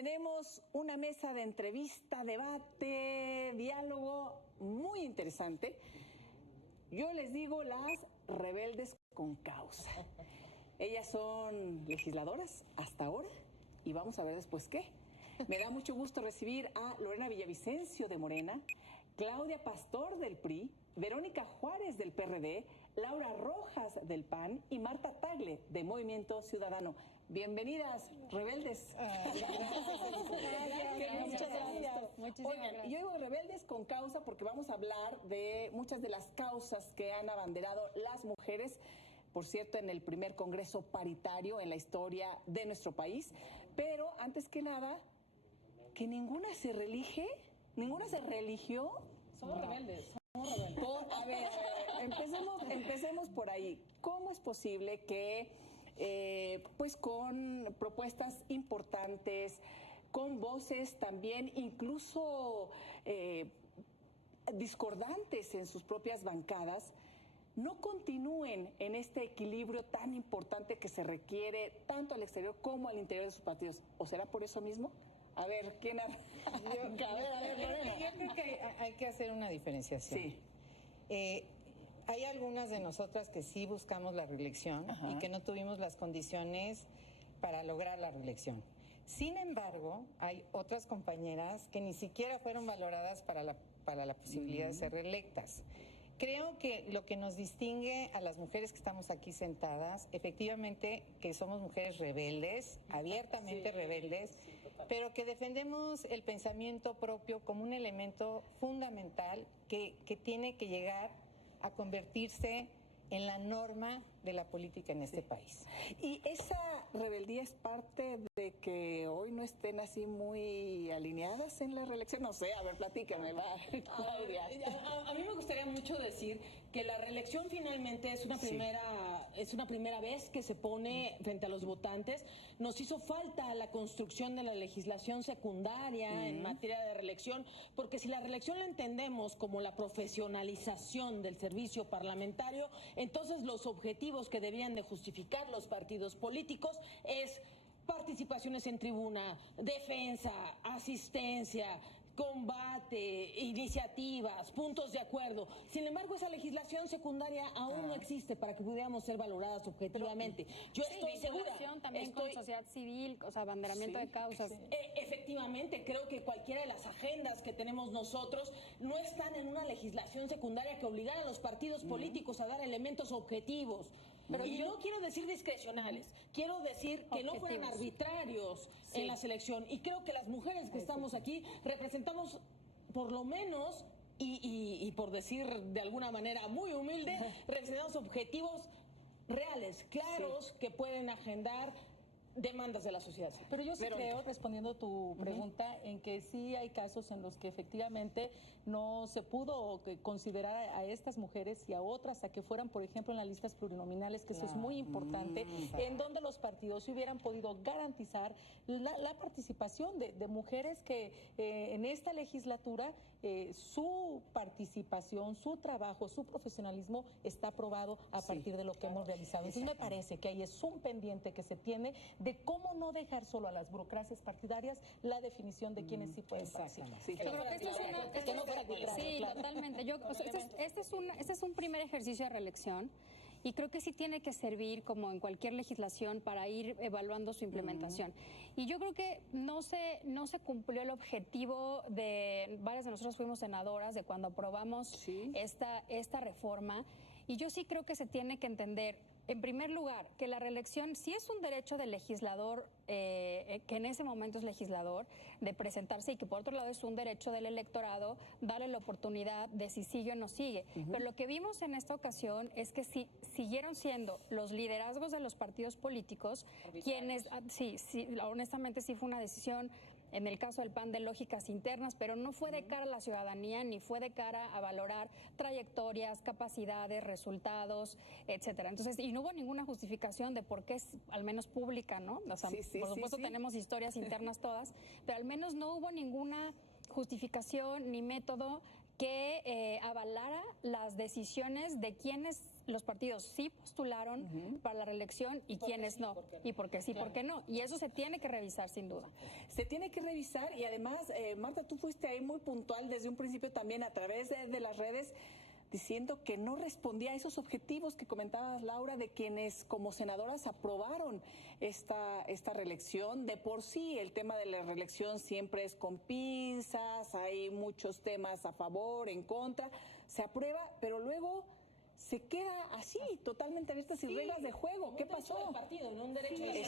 tenemos una mesa de entrevista, debate, diálogo muy interesante. Yo les digo las rebeldes con causa. Ellas son legisladoras hasta ahora y vamos a ver después qué. Me da mucho gusto recibir a Lorena Villavicencio de Morena, Claudia Pastor del PRI, Verónica Juárez del PRD, Laura Rojas del PAN y Marta Tagle de Movimiento Ciudadano. Bienvenidas, rebeldes. Muchas gracias. Oigan, yo digo rebeldes con causa porque vamos a hablar de muchas de las causas que han abanderado las mujeres, por cierto, en el primer Congreso paritario en la historia de nuestro país. Pero antes que nada, que ninguna se reelige, ninguna se reeligió. Somos rebeldes. A ver, empecemos por ahí. ¿Cómo es posible que, pues con propuestas importantes, con voces también incluso discordantes en sus propias bancadas, no continúen en este equilibrio tan importante que se requiere tanto al exterior como al interior de sus partidos? ¿O será por eso mismo? A ver, ¿quién? Yo creo que hay que hacer una diferenciación. Sí. Hay algunas de nosotras que sí buscamos la reelección y que no tuvimos las condiciones para lograr la reelección. Sin embargo, hay otras compañeras que ni siquiera fueron valoradas para la posibilidad de ser reelectas. Creo que lo que nos distingue a las mujeres que estamos aquí sentadas, efectivamente que somos mujeres rebeldes, abiertamente rebeldes, pero que defendemos el pensamiento propio como un elemento fundamental que tiene que llegar a convertirse en la norma de la política en este país. ¿Y esa rebeldía es parte de que hoy no estén así muy alineadas en la reelección? No sé, a ver, platícame, va, Claudia. A mí me gustaría mucho decir que la reelección finalmente es una primera vez que se pone frente a los votantes. Nos hizo falta la construcción de la legislación secundaria en materia de reelección, porque si la reelección la entendemos como la profesionalización del servicio parlamentario, entonces los objetivos que debían de justificar los partidos políticos es participaciones en tribuna, defensa, asistencia, combate, iniciativas, puntos de acuerdo. Sin embargo, esa legislación secundaria aún no existe para que pudiéramos ser valoradas objetivamente. Yo estoy segura. También con sociedad civil, o sea, abanderamiento de causas. Efectivamente, creo que cualquiera de las agendas que tenemos nosotros no están en una legislación secundaria que obligara a los partidos políticos a dar elementos objetivos. Pero no quiero decir discrecionales, quiero decir que no fueran arbitrarios en la selección. Y creo que las mujeres que estamos aquí representamos por lo menos, y por decir de alguna manera muy humilde, representamos objetivos reales, claros, que pueden agendar demandas de la sociedad. Pero yo sí creo, respondiendo tu pregunta, en que sí hay casos en los que efectivamente no se pudo considerar a estas mujeres y a otras a que fueran, por ejemplo, en las listas plurinominales, que eso es muy importante, en donde los partidos hubieran podido garantizar la participación de mujeres que en esta legislatura su participación, su trabajo, su profesionalismo está aprobado a partir de lo que hemos realizado. Entonces me parece que ahí es un pendiente que se tiene de cómo no dejar solo a las burocracias partidarias la definición de quienes sí pueden participar. Yo creo que totalmente. Este es un primer ejercicio de reelección y creo que sí tiene que servir, como en cualquier legislación, para ir evaluando su implementación. Y yo creo que no se cumplió el objetivo de, varias de nosotros fuimos senadoras, de cuando aprobamos esta reforma, y yo sí creo que se tiene que entender, en primer lugar, que la reelección sí es un derecho del legislador, que en ese momento es legislador, de presentarse, y que por otro lado es un derecho del electorado darle la oportunidad de si sigue o no sigue. Pero lo que vimos en esta ocasión es que siguieron siendo los liderazgos de los partidos políticos quienes, honestamente sí fue una decisión, en el caso del PAN, de lógicas internas, pero no fue de cara a la ciudadanía, ni fue de cara a valorar trayectorias, capacidades, resultados, etcétera. Entonces, y no hubo ninguna justificación de por qué es, al menos pública, ¿no? O sea, por supuesto tenemos historias internas todas, pero al menos no hubo ninguna justificación ni método que avalara las decisiones de quienes los partidos sí postularon para la reelección y quiénes no. Y por qué sí, por qué no. Y eso se tiene que revisar sin duda. Se tiene que revisar y además, Marta, tú fuiste ahí muy puntual desde un principio también a través de las redes, diciendo que no respondía a esos objetivos que comentabas, Laura, de quienes como senadoras aprobaron esta reelección. De por sí, el tema de la reelección siempre es con pinzas, hay muchos temas a favor, en contra, se aprueba, pero luego se queda así, totalmente abierta, sin reglas de juego. ¿Qué pasó? Un partido, no un derecho de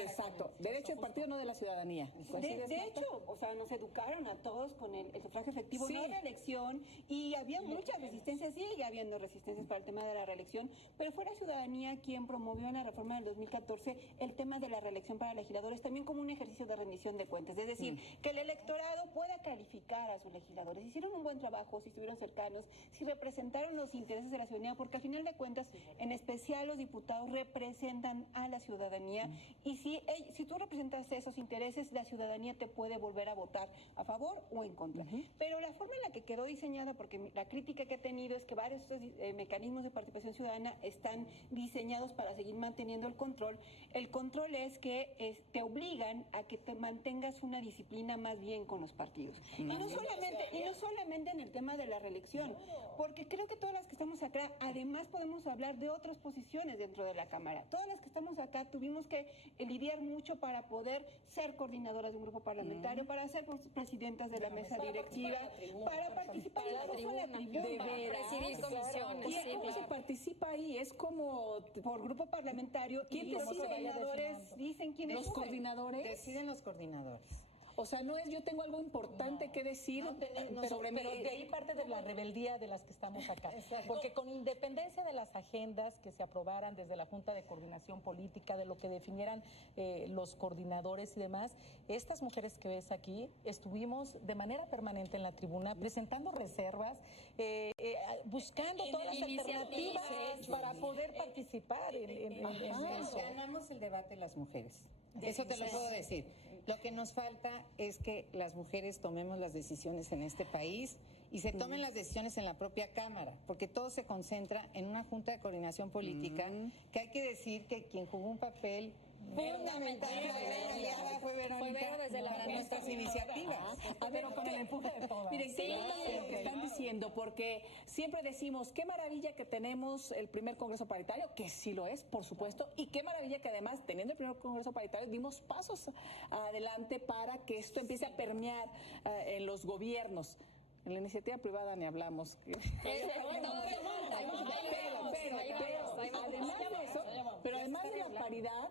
Exacto. Derecho de partido, no de la ciudadanía. De hecho, o sea, nos educaron a todos con el sufragio efectivo, Sí. no reelección, y había mucha resistencia, sigue habiendo resistencias para el tema de la reelección, pero fue la ciudadanía quien promovió en la reforma del 2014 el tema de la reelección para legisladores, también como un ejercicio de rendición de cuentas, es decir, que el electorado pueda calificar a sus legisladores, hicieron un buen trabajo, si estuvieron cercanos, si representaron los intereses de la ciudadanía, porque al final de cuentas, en especial los diputados representan a la ciudadanía, y si tú representas esos intereses, la ciudadanía te puede volver a votar a favor o en contra. Pero la forma en la que quedó diseñada, porque la crítica que he tenido es que varios de estos mecanismos de participación ciudadana están diseñados para seguir manteniendo el control. El control es que te obligan a que te mantengas una disciplina más bien con los partidos. Y no solamente en el tema de la reelección, porque creo que todas las que estamos acá, además podemos hablar de otras posiciones dentro de la Cámara. Todas las que estamos acá tuvimos que lidiar mucho para poder ser coordinadoras de un grupo parlamentario, para ser presidentas de la mesa directiva, para participar en la tribuna, Presidir comisiones. ¿Y cómo se participa ahí? Es como por grupo parlamentario. ¿Quién y los decide? coordinadores dicen quiénes los suben. coordinadores. Deciden los coordinadores. O sea, no es yo tengo algo importante que decir sobre mí. Pero de ahí parte de la rebeldía de las que estamos acá. Porque con independencia de las agendas que se aprobaran desde la Junta de Coordinación Política, de lo que definieran los coordinadores y demás, estas mujeres que ves aquí estuvimos de manera permanente en la tribuna presentando reservas, buscando todas las alternativas para poder participar en eso. Ganamos el debate las mujeres. Eso te lo puedo decir. Lo que nos falta es que las mujeres tomemos las decisiones en este país y se tomen las decisiones en la propia Cámara, porque todo se concentra en una Junta de Coordinación Política, que hay que decir que quien jugó un papel fundamental fue Verónica desde la para nuestras iniciativas. A ver, con el empuje de todas. Miren, qué importante lo que están diciendo, porque siempre decimos, qué maravilla que tenemos el primer Congreso Paritario, que sí lo es, por supuesto, y qué maravilla que además, teniendo el primer Congreso Paritario, dimos pasos adelante para que esto empiece a permear en los gobiernos. En la iniciativa privada ni hablamos. Pero además de la paridad,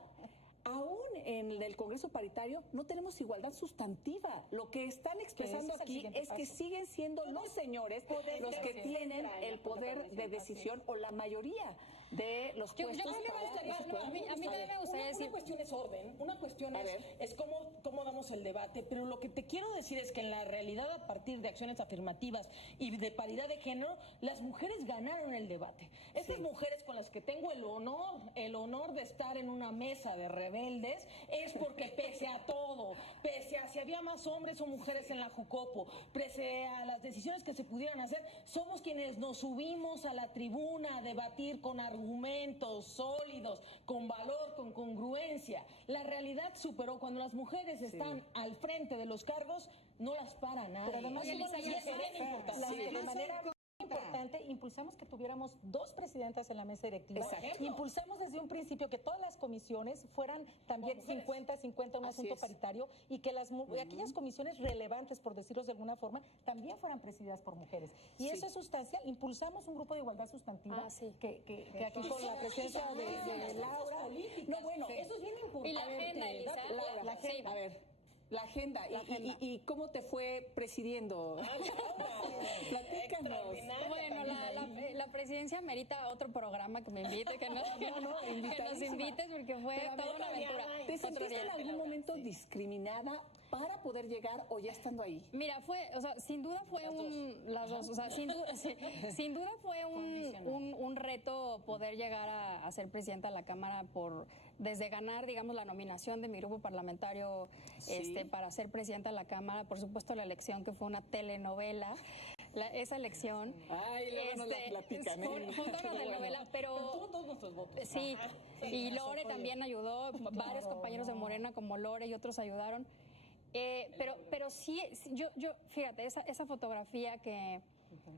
aún en el Congreso Paritario no tenemos igualdad sustantiva. Lo que están expresando aquí es que siguen siendo los señores los que tienen el poder de decisión o la mayoría de los puestos. A mí también me gustaría decir... Una cuestión es orden, una cuestión es cómo damos el debate, pero lo que te quiero decir es que en la realidad, a partir de acciones afirmativas y de paridad de género, las mujeres ganaron el debate. Estas mujeres con las que tengo el honor de estar en una mesa de rebeldes, es porque pese a todo, pese a si había más hombres o mujeres en la Jucopo, pese a las decisiones que se pudieran hacer, somos quienes nos subimos a la tribuna a debatir con argumentos sólidos, con valor, con congruencia. La realidad superó. Cuando las mujeres están al frente de los cargos, no las para nadie. Pero además, Oye, Lisa, de manera importante, impulsamos que tuviéramos 2 presidentas en la mesa directiva. Exacto. Impulsamos desde un principio que todas las comisiones fueran también 50-50, un asunto paritario, y que aquellas comisiones relevantes, por decirlo de alguna forma, también fueran presididas por mujeres. Y eso es sustancial. Impulsamos un grupo de igualdad sustantiva que aquí con la presencia de Laura. No, bueno, Eso es bien importante. Y la agenda, Elisa. la agenda, a ver. La agenda. ¿Y cómo te fue presidiendo? Platícanos. Bueno, la presidencia merita otro programa que me invite, que nos invites, porque fue toda una aventura. ¿Te sentiste en algún momento discriminada para poder llegar o ya estando ahí? Mira, sin duda fue sin duda fue un reto poder llegar a ser presidenta de la Cámara desde ganar, digamos, la nominación de mi grupo parlamentario para ser presidenta de la Cámara, por supuesto la elección que fue una telenovela, esa elección. Ay, luego nos la platican, ¿eh? Junto a la telenovela, pero todos nuestros votos. sí, y Lore también ayudó, varios compañeros de Morena como Lore y otros ayudaron. Pero sí, yo fíjate, esa fotografía que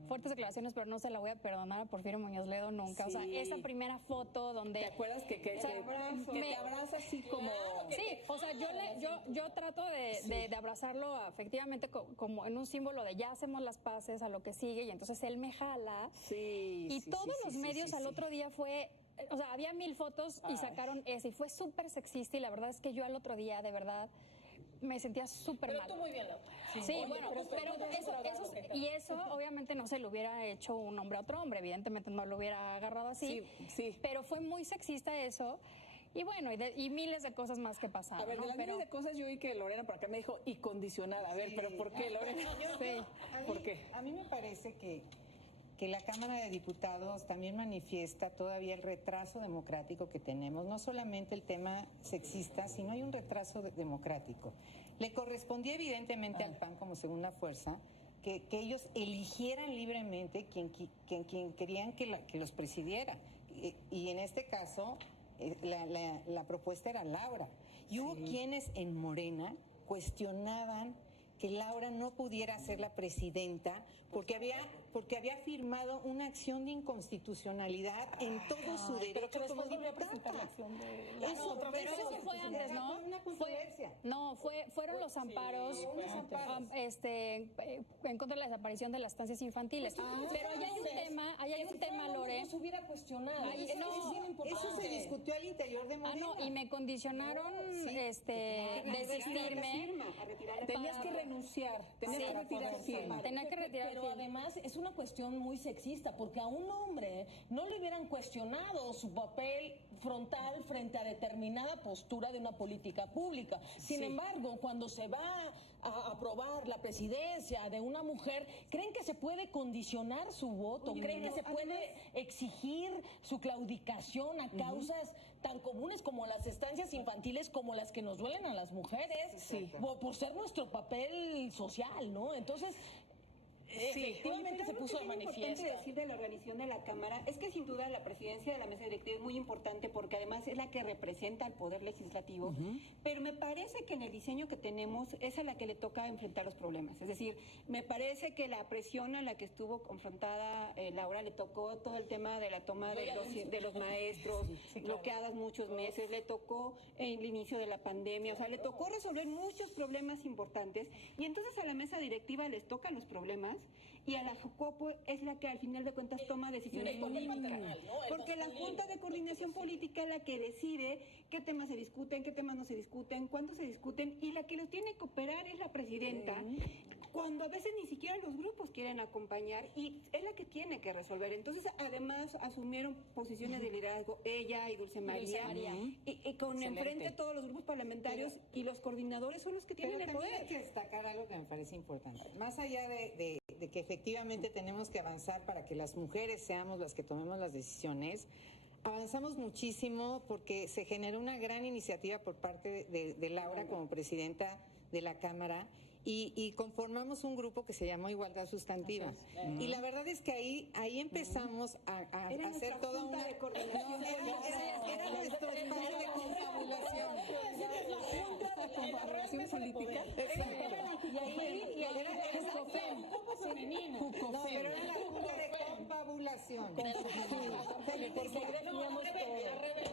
fuertes declaraciones, pero no se la voy a perdonar a Porfirio Muñoz Ledo nunca. Sí. O sea, esa primera foto donde... ¿Te acuerdas que te abraza así como... Sí, o sea, yo trato de abrazarlo afectivamente como en un símbolo de ya hacemos las paces a lo que sigue, y entonces él me jala. Sí. Y todos los medios al otro día fue... O sea, había 1000 fotos y sacaron esa, y fue súper sexista, y la verdad es que yo al otro día, de verdad, me sentía súper mal. Pero tú muy bien, Laura. Sí, bueno, pero eso obviamente no se lo hubiera hecho un hombre a otro hombre, evidentemente no lo hubiera agarrado así. Sí. Pero fue muy sexista eso. Y bueno, y miles de cosas más que pasaron. A ver, de las miles de cosas, yo vi que Lorena por acá me dijo y condicionada. A ver, pero ¿por qué, Lorena? ¿Por qué? A mí me parece que la Cámara de Diputados también manifiesta todavía el retraso democrático que tenemos, no solamente el tema sexista, sino hay un retraso democrático. Le correspondía evidentemente al PAN como segunda fuerza que ellos eligieran libremente quien querían que los presidiera. Y en este caso, la propuesta era Laura. Y hubo quienes en Morena cuestionaban que Laura no pudiera ser la presidenta porque había firmado una acción de inconstitucionalidad en todo su derecho como diputada. Eso fue antes, ¿no? Fue una controversia. Fueron los amparos en contra de la desaparición de las estancias infantiles. Pero ahí hay un tema, Lore. No se hubiera cuestionado. Eso se discutió al interior de Morena. Y me condicionaron desvestirme. Tenías que renunciar, tenías que retirar firma. Tenía que retirar Pero además es una cuestión muy sexista, porque a un hombre no le hubieran cuestionado su papel frontal frente a determinada postura de una política pública. Sin embargo, cuando se va a aprobar la presidencia de una mujer, ¿creen que se puede condicionar su voto? ¿Creen que se puede exigir su claudicación a causas tan comunes como las estancias infantiles, como las que nos duelen a las mujeres, por ser nuestro papel social, ¿no? Entonces, efectivamente se puso de manifiesto. Lo importante decir de la organización de la Cámara es que sin duda la presidencia de la mesa directiva es muy importante porque además es la que representa al Poder Legislativo, pero me parece que en el diseño que tenemos es a la que le toca enfrentar los problemas. Es decir, me parece que la presión a la que estuvo confrontada Laura le tocó todo el tema de la toma de los maestros, bloqueadas muchos meses, le tocó el inicio de la pandemia, o sea, le tocó resolver muchos problemas importantes y entonces a la mesa directiva les tocan los problemas y a la Jocopo es la que al final de cuentas toma decisiones políticas. Porque la Junta de Coordinación Política es la que decide qué temas se discuten, qué temas no se discuten, cuándo se discuten, y la que los tiene que operar es la presidenta, cuando a veces ni siquiera los grupos quieren acompañar, y es la que tiene que resolver. Entonces, además, asumieron posiciones de liderazgo ella y Dulce María. Y con enfrente todos los grupos parlamentarios y los coordinadores son los que tienen el poder. Hay que destacar algo que me parece importante. Más allá de que efectivamente tenemos que avanzar para que las mujeres seamos las que tomemos las decisiones, avanzamos muchísimo porque se generó una gran iniciativa por parte de Laura como presidenta de la Cámara y conformamos un grupo que se llamó Igualdad Sustantiva. Y la verdad es que ahí empezamos a hacer toda una... Era nuestro espacio de confabulación. Confabulación política. Y ahí era No, pero era la junta de confabulación. Porque ahí definíamos todo.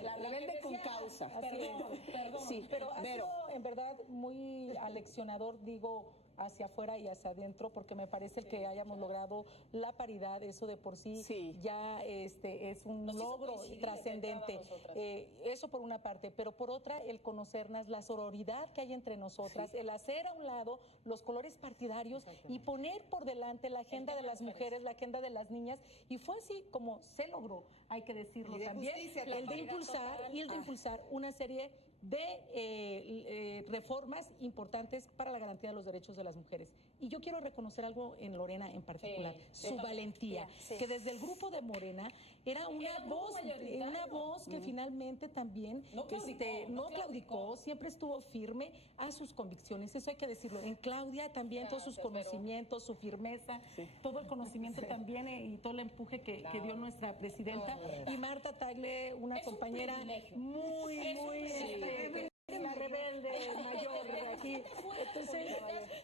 La rebelde con causa. Perdón. Sí, Pero ha sido en verdad muy aleccionador, digo, hacia afuera y hacia adentro, porque me parece que hayamos logrado la paridad, eso de por sí, ya es un logro trascendente. Eso por una parte, pero por otra el conocernos, la sororidad que hay entre nosotras, el hacer a un lado los colores partidarios y poner por delante la agenda de las mujeres, la agenda de las niñas, y fue así como se logró, hay que decirlo también, el de impulsar una serie de reformas importantes para la garantía de los derechos de las mujeres. Y yo quiero reconocer algo en Lorena en particular, su valentía, que desde el grupo de Morena era una voz que finalmente también no claudicó, siempre estuvo firme a sus convicciones. Eso hay que decirlo. En Claudia también todos sus conocimientos, su firmeza, todo el conocimiento también y todo el empuje que dio nuestra presidenta. Y Marta Tagle, una compañera muy la rebelde mayor aquí. Entonces,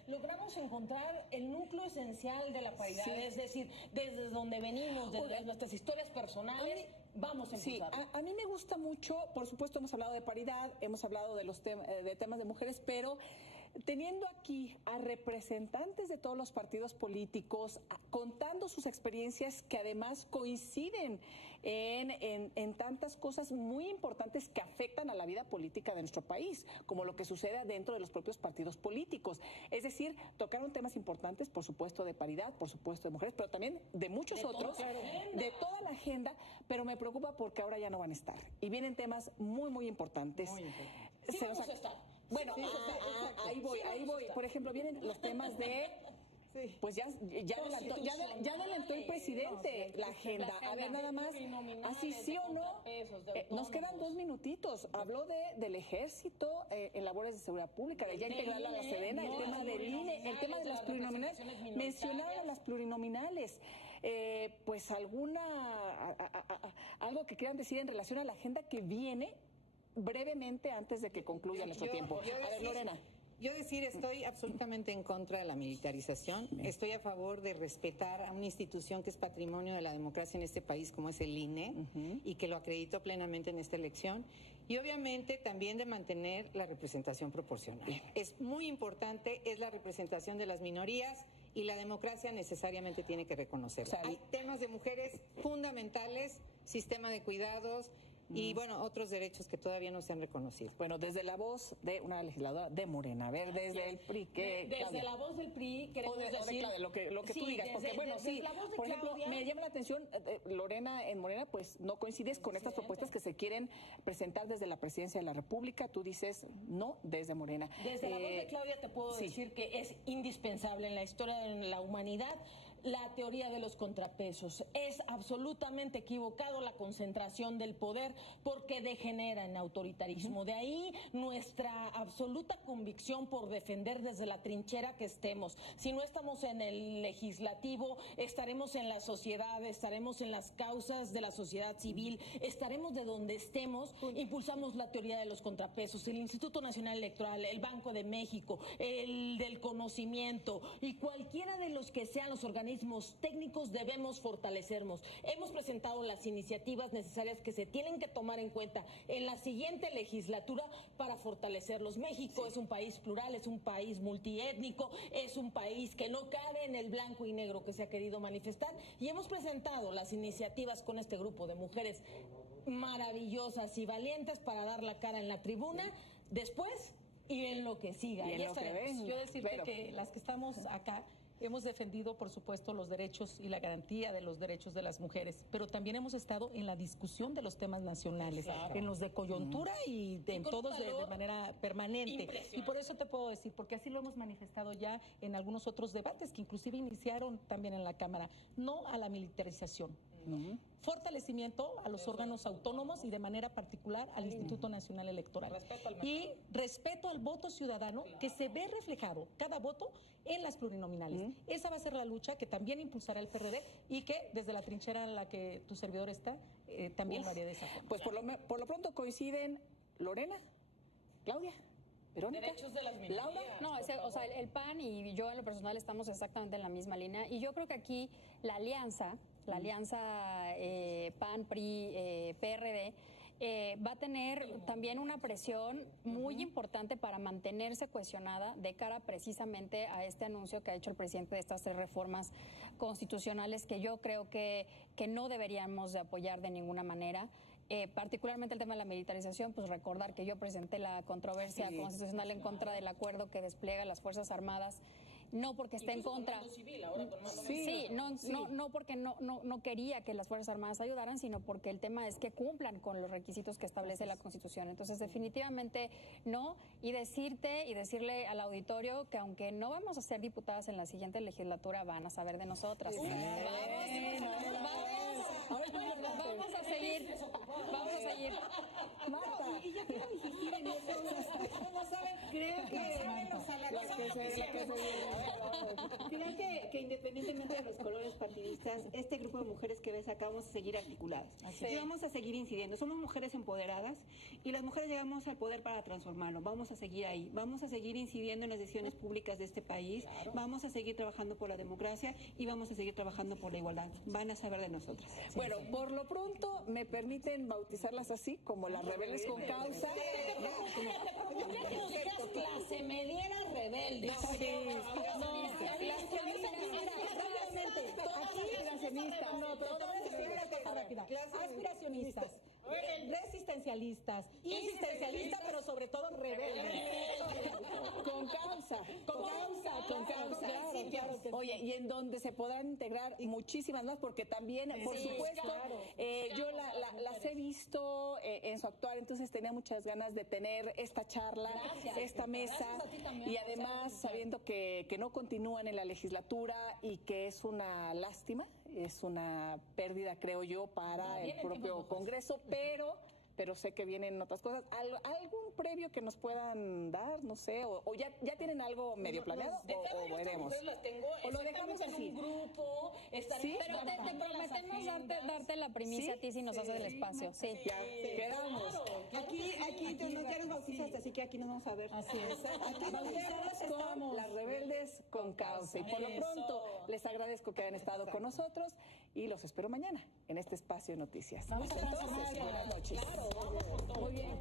logramos encontrar el núcleo esencial de la paridad, es decir, desde donde venimos, desde nuestras historias personales, vamos a impulsarlo. A mí me gusta mucho, por supuesto hemos hablado de paridad, hemos hablado de los de temas de mujeres, pero teniendo aquí a representantes de todos los partidos políticos contando sus experiencias que además coinciden en tantas cosas muy importantes que afectan a la vida política de nuestro país, como lo que sucede dentro de los propios partidos políticos. Es decir, tocaron temas importantes, por supuesto, de paridad, por supuesto, de mujeres, pero también de muchos otros, de toda la agenda, pero me preocupa porque ahora ya no van a estar. Y vienen temas muy importantes. Sí, vamos a estar. Bueno, ahí voy. Por ejemplo, vienen los temas de... Pues ya adelantó el presidente la agenda. A ver, nada más, así sí o no, nos quedan 2 minutitos. Habló del ejército en labores de seguridad pública, de ya integrarlo a la Sedena, el tema del INE, el tema de las plurinominales. Mencionaron a las plurinominales. Pues algo que quieran decir en relación a la agenda que viene brevemente antes de que concluya nuestro tiempo. A ver, Lorena. Yo estoy absolutamente en contra de la militarización. Estoy a favor de respetar a una institución que es patrimonio de la democracia en este país, como es el INE, y que lo acredito plenamente en esta elección. Y obviamente también de mantener la representación proporcional. Es muy importante, es la representación de las minorías y la democracia necesariamente tiene que reconocerlo. Hay temas de mujeres fundamentales, sistema de cuidados, y bueno, otros derechos que todavía no se han reconocido. Bueno, desde la voz de una legisladora de Morena, a ver, desde el PRI, desde la voz del PRI queremos decir... Claudia, lo que tú digas, porque bueno, sí, por ejemplo, me llama la atención, Lorena, en Morena, pues no coincides con estas propuestas que se quieren presentar desde la Presidencia de la República, tú dices no desde Morena. Desde la voz de Claudia te puedo decir que es indispensable en la historia de la humanidad la teoría de los contrapesos. Es absolutamente equivocado la concentración del poder porque degenera en autoritarismo. De ahí nuestra absoluta convicción por defender desde la trinchera que estemos. Si no estamos en el legislativo, estaremos en la sociedad, estaremos en las causas de la sociedad civil, estaremos de donde estemos, impulsamos la teoría de los contrapesos, el Instituto Nacional Electoral, el Banco de México, el del conocimiento y cualquiera de los que sean los organismos técnicos debemos fortalecernos. Hemos presentado las iniciativas necesarias que se tienen que tomar en cuenta en la siguiente legislatura para fortalecerlos. México es un país plural, es un país multiétnico, es un país que no cabe en el blanco y negro que se ha querido manifestar y hemos presentado las iniciativas con este grupo de mujeres maravillosas y valientes para dar la cara en la tribuna después y en lo que siga. Y estaremos. Yo decirte que las que estamos acá hemos defendido, por supuesto, los derechos y la garantía de los derechos de las mujeres, pero también hemos estado en la discusión de los temas nacionales, en los de coyuntura y en todos de manera permanente. Y por eso te puedo decir, porque así lo hemos manifestado ya en algunos otros debates que inclusive iniciaron también en la Cámara, no a la militarización. Fortalecimiento a los órganos autónomos y de manera particular al Instituto Nacional Electoral. Y respeto al voto ciudadano que se ve reflejado, cada voto, en las plurinominales. Esa va a ser la lucha que también impulsará el PRD y que desde la trinchera en la que tu servidor está, también lo haré de esa forma. Pues por lo pronto coinciden Lorena, Claudia. Verónica. Derechos de las minorías. Laura. No, o sea, el PAN y yo en lo personal estamos exactamente en la misma línea y yo creo que aquí la alianza PAN, PRI, PRD, va a tener también una presión muy importante para mantenerse cohesionada de cara precisamente a este anuncio que ha hecho el presidente de estas 3 reformas constitucionales que yo creo que no deberíamos de apoyar de ninguna manera. Particularmente el tema de la militarización, pues recordar que yo presenté la controversia constitucional en contra del acuerdo que despliega las Fuerzas Armadas no porque esté en contra. Sí, no porque no quería que las Fuerzas Armadas ayudaran, sino porque el tema es que cumplan con los requisitos que establece la Constitución. Entonces, definitivamente no. Y decirle al auditorio que aunque no vamos a ser diputadas en la siguiente legislatura, van a saber de nosotras. Vamos a seguir. Marta, y yo quiero insistir en eso. ¿Cómo saben? Creo que independientemente de los colores partidistas, este grupo de mujeres que ves acá vamos a seguir articuladas. Y vamos a seguir incidiendo. Somos mujeres empoderadas y las mujeres llegamos al poder para transformarlo. Vamos a seguir ahí. Vamos a seguir incidiendo en las decisiones públicas de este país. Vamos a seguir trabajando por la democracia y vamos a seguir trabajando por la igualdad. Van a saber de nosotras. Bueno, por lo pronto me permiten bautizarlas así, como las rebeldes con causa. Clase mediera rebelde. Aspiracionistas, resistencialistas, insistencialistas, pero sobre todo rebeldes. Con causa. Claro. Oye, y en donde se podrán integrar muchísimas más, porque también, por supuesto, yo las he visto en su actuar, entonces tenía muchas ganas de tener esta charla, esta mesa, y además sabiendo que no continúan en la legislatura y que es una lástima, es una pérdida, creo yo, para el propio Congreso, pero sé que vienen otras cosas. ¿Algún previo que nos puedan dar? No sé, o ya tienen algo medio planeado, o veremos. O lo dejamos en un grupo. Sí, pero te prometemos darte la primicia a ti si nos haces el espacio. Sí, ya quedamos. Aquí ya nos bautizaste, así que aquí nos vamos a ver. Así es. Aquí Bautizadas con las rebeldes con causa. Y por lo pronto les agradezco que hayan estado con nosotros y los espero mañana en este espacio de noticias. Hasta entonces, buenas noches. Claro, vamos por todo. Muy bien.